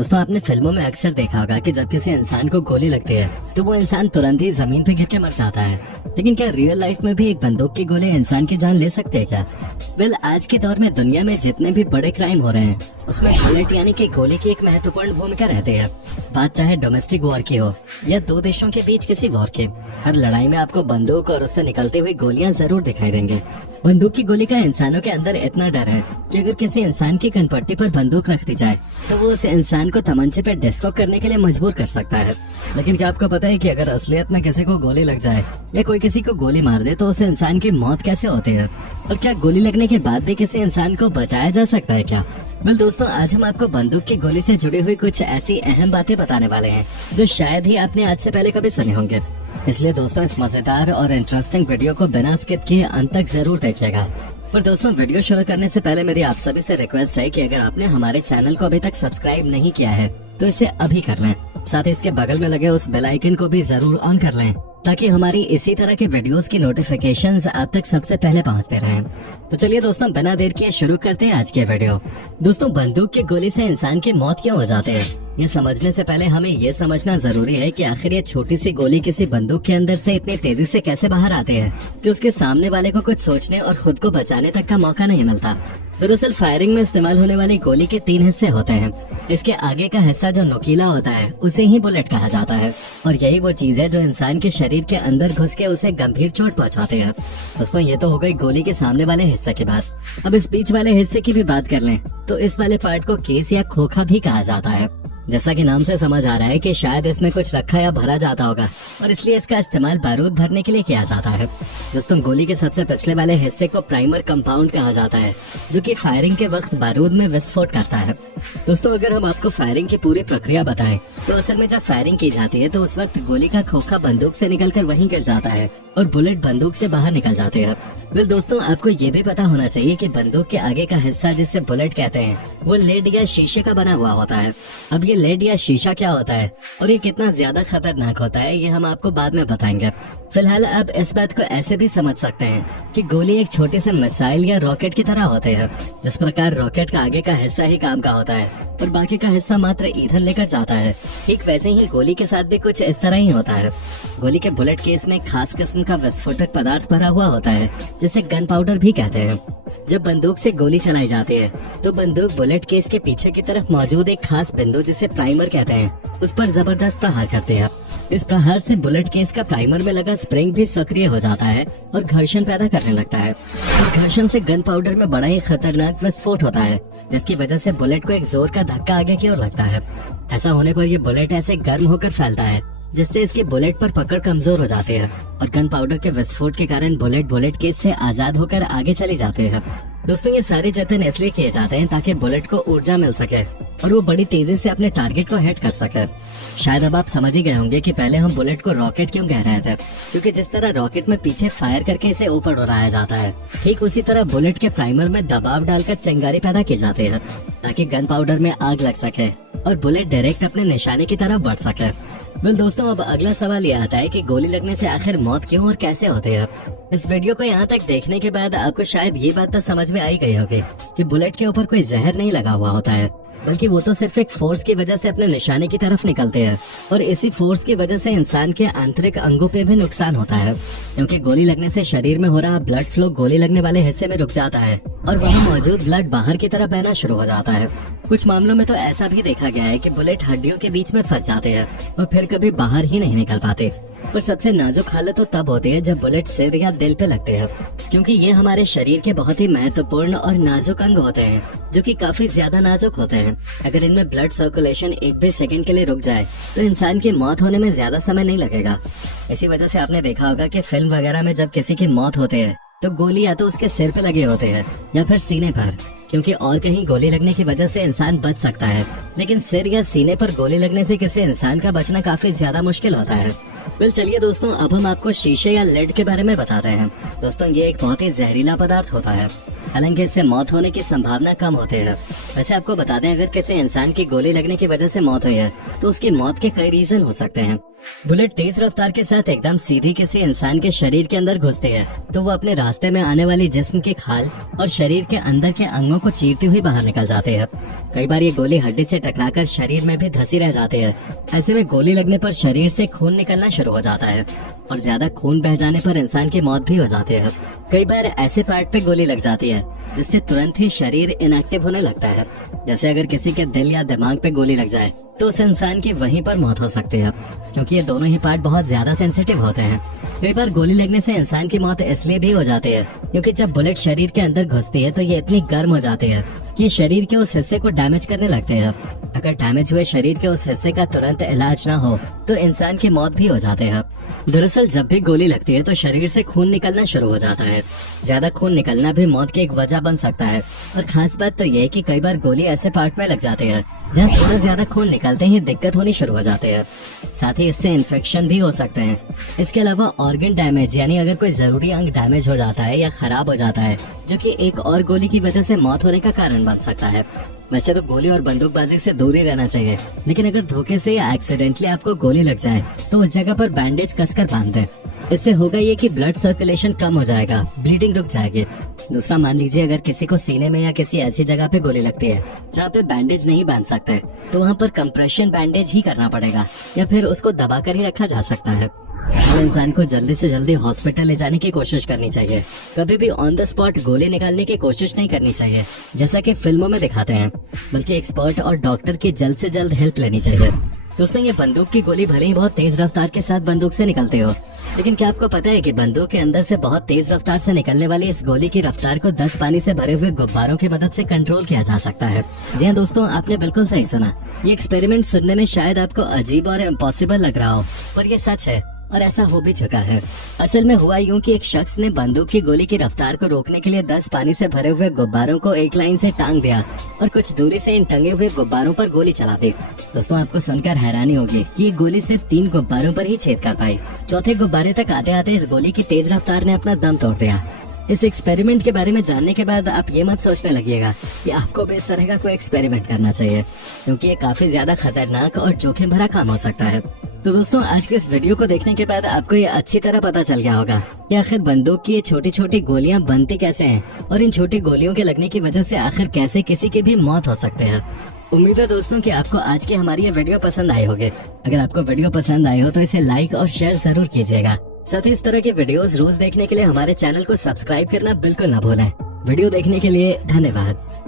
दोस्तों आपने फिल्मों में अक्सर देखा होगा कि जब किसी इंसान को गोली लगती है तो वो इंसान तुरंत ही जमीन पे गिर के मर जाता है। लेकिन क्या रियल लाइफ में भी एक बंदूक की गोली इंसान की जान ले सकते हैं क्या? आज के दौर में दुनिया में जितने भी बड़े क्राइम हो रहे हैं उसमें बुलेट यानी कि गोली की एक महत्वपूर्ण भूमिका रहती है। बात चाहे डोमेस्टिक वॉर की हो या दो देशों के बीच किसी वॉर की, हर लड़ाई में आपको बंदूक और उससे निकलती हुई गोलियां जरूर दिखाई देंगे। बंदूक की गोली का इंसानों के अंदर इतना डर है कि अगर किसी इंसान की कनपट्टी पर बंदूक रख दी जाए तो वो उस इंसान को तमंचे पे डिस्को करने के लिए मजबूर कर सकता है। लेकिन क्या आपको पता है कि अगर असलियत में किसी को गोली लग जाए या कोई किसी को गोली मार दे तो उस इंसान की मौत कैसे होती है? और क्या गोली लगने के बाद भी किसी इंसान को बचाया जा सकता है क्या? दोस्तों आज हम आपको बंदूक की गोली से जुड़ी हुई कुछ ऐसी अहम बातें बताने वाले हैं जो शायद ही आपने आज से पहले कभी सुने होंगे। इसलिए दोस्तों इस मजेदार और इंटरेस्टिंग वीडियो को बिना स्किप किए अंत तक जरूर देखिएगा। पर दोस्तों वीडियो शुरू करने से पहले मेरी आप सभी से रिक्वेस्ट है कि अगर आपने हमारे चैनल को अभी तक सब्सक्राइब नहीं किया है तो इसे अभी कर लें। साथ ही इसके बगल में लगे उस बेल आइकन को भी जरूर ऑन कर लें ताकि हमारी इसी तरह के वीडियोस की नोटिफिकेशंस आप तक सबसे पहले पहुंचते रहें। तो चलिए दोस्तों बिना देर किए शुरू करते हैं आज के वीडियो। दोस्तों बंदूक की गोली से इंसान की मौत क्यों हो जाती है ये समझने से पहले हमें ये समझना जरूरी है कि आखिर ये छोटी सी गोली किसी बंदूक के अंदर से इतनी तेजी से कैसे बाहर आती है कि उसके सामने वाले को कुछ सोचने और खुद को बचाने तक का मौका नहीं मिलता। दरअसल फायरिंग में इस्तेमाल होने वाली गोली के 3 हिस्से होते हैं। इसके आगे का हिस्सा जो नुकीला होता है उसे ही बुलेट कहा जाता है और यही वो चीज है जो इंसान के शरीर के अंदर घुस के उसे गंभीर चोट पहुंचाते हैं। दोस्तों ये तो हो गई गोली के सामने वाले हिस्से की बात। अब इस बीच वाले हिस्से की भी बात कर लें तो इस वाले पार्ट को केस या खोखा भी कहा जाता है। जैसा कि नाम से समझ आ रहा है कि शायद इसमें कुछ रखा या भरा जाता होगा और इसलिए इसका इस्तेमाल बारूद भरने के लिए किया जाता है। दोस्तों गोली के सबसे पिछले वाले हिस्से को प्राइमर कंपाउंड कहा जाता है जो कि फायरिंग के वक्त बारूद में विस्फोट करता है। दोस्तों अगर हम आपको फायरिंग की पूरी प्रक्रिया बताएं तो असल में जब फायरिंग की जाती है तो उस वक्त गोली का खोखा बंदूक से निकलकर वहीं गिर जाता है और बुलेट बंदूक से बाहर निकल जाते हैं। दोस्तों आपको ये भी पता होना चाहिए कि बंदूक के आगे का हिस्सा जिसे बुलेट कहते हैं वो लेड या शीशे का बना हुआ होता है। अब ये लेड या शीशा क्या होता है और ये कितना ज्यादा खतरनाक होता है ये हम आपको बाद में बताएंगे। फिलहाल अब इस बात को ऐसे भी समझ सकते हैं कि गोली एक छोटे से मिसाइल या रॉकेट की तरह होते हैं। जिस प्रकार रॉकेट का आगे का हिस्सा ही काम का होता है और बाकी का हिस्सा मात्र ईंधन लेकर जाता है, ठीक वैसे ही गोली के साथ भी कुछ इस तरह ही होता है। गोली के बुलेट केस में खास किस्म का विस्फोटक पदार्थ भरा हुआ होता है जिसे गन पाउडर भी कहते हैं। जब बंदूक से गोली चलाई जाती है तो बंदूक बुलेट केस के पीछे की तरफ मौजूद एक खास बिंदु जिसे प्राइमर कहते हैं उस पर जबरदस्त प्रहार करती है। इस प्रहार से बुलेट केस का प्राइमर में लगा स्प्रिंग भी सक्रिय हो जाता है और घर्षण पैदा करने लगता है। इस घर्षण से गन पाउडर में बड़ा ही खतरनाक विस्फोट होता है जिसकी वजह से बुलेट को एक जोर का धक्का आगे की ओर लगता है। ऐसा होने पर ये बुलेट ऐसे गर्म होकर फैलता है जिससे इसकी बुलेट पर पकड़ कमजोर हो जाती है और गन पाउडर के विस्फोट के कारण बुलेट केस से आजाद होकर आगे चली जाती है। दोस्तों ये सारे जतन इसलिए किए जाते हैं ताकि बुलेट को ऊर्जा मिल सके और वो बड़ी तेजी से अपने टारगेट को हिट कर सके। शायद अब आप समझ ही गए होंगे कि पहले हम बुलेट को रॉकेट क्यों कह रहे थे, क्योंकि जिस तरह रॉकेट में पीछे फायर करके इसे ऊपर उड़ाया जाता है ठीक उसी तरह बुलेट के प्राइमर में दबाव डालकर चिंगारी पैदा की जाती है ताकि गन पाउडर में आग लग सके और बुलेट डायरेक्ट अपने निशाने की तरफ बढ़ सके। दोस्तों अब अगला सवाल ये आता है कि गोली लगने से आखिर मौत क्यों और कैसे होती है। इस वीडियो को यहाँ तक देखने के बाद आपको शायद ये बात तो समझ में आई गई होगी कि बुलेट के ऊपर कोई जहर नहीं लगा हुआ होता है, बल्कि वो तो सिर्फ एक फोर्स की वजह से अपने निशाने की तरफ निकलते हैं और इसी फोर्स की वजह से इंसान के आंतरिक अंगों पे भी नुकसान होता है, क्योंकि गोली लगने से शरीर में हो रहा ब्लड फ्लो गोली लगने वाले हिस्से में रुक जाता है और वहाँ मौजूद ब्लड बाहर की तरफ बहना शुरू हो जाता है। कुछ मामलों में तो ऐसा भी देखा गया है कि बुलेट हड्डियों के बीच में फंस जाते हैं और फिर कभी बाहर ही नहीं निकल पाते। पर सबसे नाजुक हालत तो तब होती है जब बुलेट सिर या दिल पे लगते हैं, क्योंकि ये हमारे शरीर के बहुत ही महत्वपूर्ण और नाजुक अंग होते हैं जो कि काफी ज्यादा नाजुक होते हैं। अगर इनमें ब्लड सर्कुलेशन एक भी सेकंड के लिए रुक जाए तो इंसान की मौत होने में ज्यादा समय नहीं लगेगा। इसी वजह से आपने देखा होगा कि फिल्म वगैरह में जब किसी की मौत होती है तो गोली या तो उसके सिर पे लगे होते हैं या फिर सीने पर, क्योंकि और कहीं गोली लगने की वजह से इंसान बच सकता है, लेकिन सिर या सीने पर गोली लगने से किसी इंसान का बचना काफी ज्यादा मुश्किल होता है। चलिए दोस्तों अब हम आपको शीशे या लेड के बारे में बताते हैं। दोस्तों ये एक बहुत ही जहरीला पदार्थ होता है हालांकि इससे मौत होने की संभावना कम होती है। वैसे आपको बता दें, अगर किसी इंसान की गोली लगने की वजह से मौत हुई है तो उसकी मौत के कई रीजन हो सकते हैं। बुलेट तेज रफ्तार के साथ एकदम सीधी किसी इंसान के शरीर के अंदर घुसती है तो वो अपने रास्ते में आने वाली जिस्म की खाल और शरीर के अंदर के अंगों को चीरती हुई बाहर निकल जाती है। कई बार ये गोली हड्डी से टकराकर शरीर में भी धंसी रह जाती है। ऐसे में गोली लगने पर शरीर से खून निकलना शुरू हो जाता है और ज्यादा खून बह जाने पर इंसान की मौत भी हो जाती है। कई बार ऐसे पार्ट पे गोली लग जाती है जिससे तुरंत ही शरीर इनएक्टिव होने लगता है। जैसे अगर किसी के दिल या दिमाग पे गोली लग जाए तो उस इंसान की वहीं पर मौत हो सकती है, क्योंकि ये दोनों ही पार्ट बहुत ज्यादा सेंसिटिव होते हैं। कई बार गोली लगने से इंसान की मौत इसलिए भी हो जाती है क्योंकि जब बुलेट शरीर के अंदर घुसती है तो ये इतनी गर्म हो जाती है कि शरीर के उस हिस्से को डैमेज करने लगते हैं। अगर डैमेज हुए शरीर के उस हिस्से का तुरंत इलाज ना हो तो इंसान की मौत भी हो जाती है। दरअसल जब भी गोली लगती है तो शरीर से खून निकलना शुरू हो जाता है। ज्यादा खून निकलना भी मौत की एक वजह बन सकता है। और खास बात तो ये है कि कई बार गोली ऐसे पार्ट में लग जाती है जहाँ थोड़ा ज्यादा खून निकलते ही दिक्कत होनी शुरू हो जाती है। साथ ही इससे इन्फेक्शन भी हो सकते हैं। इसके अलावा ऑर्गन डैमेज, यानी अगर कोई जरूरी अंग डैमेज हो जाता है या खराब हो जाता है, जो कि एक और गोली की वजह से मौत होने का कारण बन सकता है। वैसे तो गोली और बंदूकबाजी से दूर ही रहना चाहिए, लेकिन अगर धोखे से या एक्सीडेंटली आपको गोली लग जाए तो उस जगह पर बैंडेज कसकर बांध दें। इससे होगा ये कि ब्लड सर्कुलेशन कम हो जाएगा, ब्लीडिंग रुक जाएगी। दूसरा, मान लीजिए अगर किसी को सीने में या किसी ऐसी जगह पे गोली लगती है जहाँ पे बैंडेज नहीं बांध सकते तो वहाँ पर कंप्रेशन बैंडेज ही करना पड़ेगा या फिर उसको दबाकर ही रखा जा सकता है। हर इंसान को जल्दी से जल्दी हॉस्पिटल ले जाने की कोशिश करनी चाहिए। कभी भी ऑन द स्पॉट गोली निकालने की कोशिश नहीं करनी चाहिए जैसा कि फिल्मों में दिखाते हैं, बल्कि एक्सपर्ट और डॉक्टर की जल्द से जल्द हेल्प लेनी चाहिए। दोस्तों, ये बंदूक की गोली भले ही बहुत तेज रफ्तार के साथ बंदूक से निकलते हो, लेकिन क्या आपको पता है कि बंदूक के अंदर से बहुत तेज रफ्तार से निकलने वाली इस गोली की रफ्तार को 10 पानी से भरे हुए गुब्बारों की मदद से कंट्रोल किया जा सकता है। जी हाँ दोस्तों, आपने बिल्कुल सही सुना। ये एक्सपेरिमेंट सुनने में शायद आपको अजीब और इम्पॉसिबल लग रहा हो, पर ये सच है और ऐसा हो भी चुका है। असल में हुआ यूं कि एक शख्स ने बंदूक की गोली की रफ्तार को रोकने के लिए 10 पानी से भरे हुए गुब्बारों को एक लाइन से टांग दिया और कुछ दूरी से इन टंगे हुए गुब्बारों पर गोली चला दी। दोस्तों, आपको सुनकर हैरानी होगी कि ये गोली सिर्फ 3 गुब्बारों पर ही छेद कर पाई। चौथे गुब्बारे तक आते आते इस गोली की तेज रफ्तार ने अपना दम तोड़ दिया। इस एक्सपेरिमेंट के बारे में जानने के बाद आप ये मत सोचने लगिएगा कि आपको भी इस तरह का कोई एक्सपेरिमेंट करना चाहिए, क्योंकि ये काफी ज्यादा खतरनाक और जोखिम भरा काम हो सकता है। तो दोस्तों, आज के इस वीडियो को देखने के बाद आपको ये अच्छी तरह पता चल गया होगा कि आखिर बंदूक की ये छोटी छोटी गोलियां बनती कैसे हैं और इन छोटी गोलियों के लगने की वजह से आखिर कैसे किसी की भी मौत हो सकती है। उम्मीद है दोस्तों कि आपको आज की हमारी ये वीडियो पसंद आई होगी। अगर आपको वीडियो पसंद आई हो तो इसे लाइक और शेयर जरूर कीजिएगा। साथ ही इस तरह के वीडियोस रोज देखने के लिए हमारे चैनल को सब्सक्राइब करना बिल्कुल ना भूलें। वीडियो देखने के लिए धन्यवाद।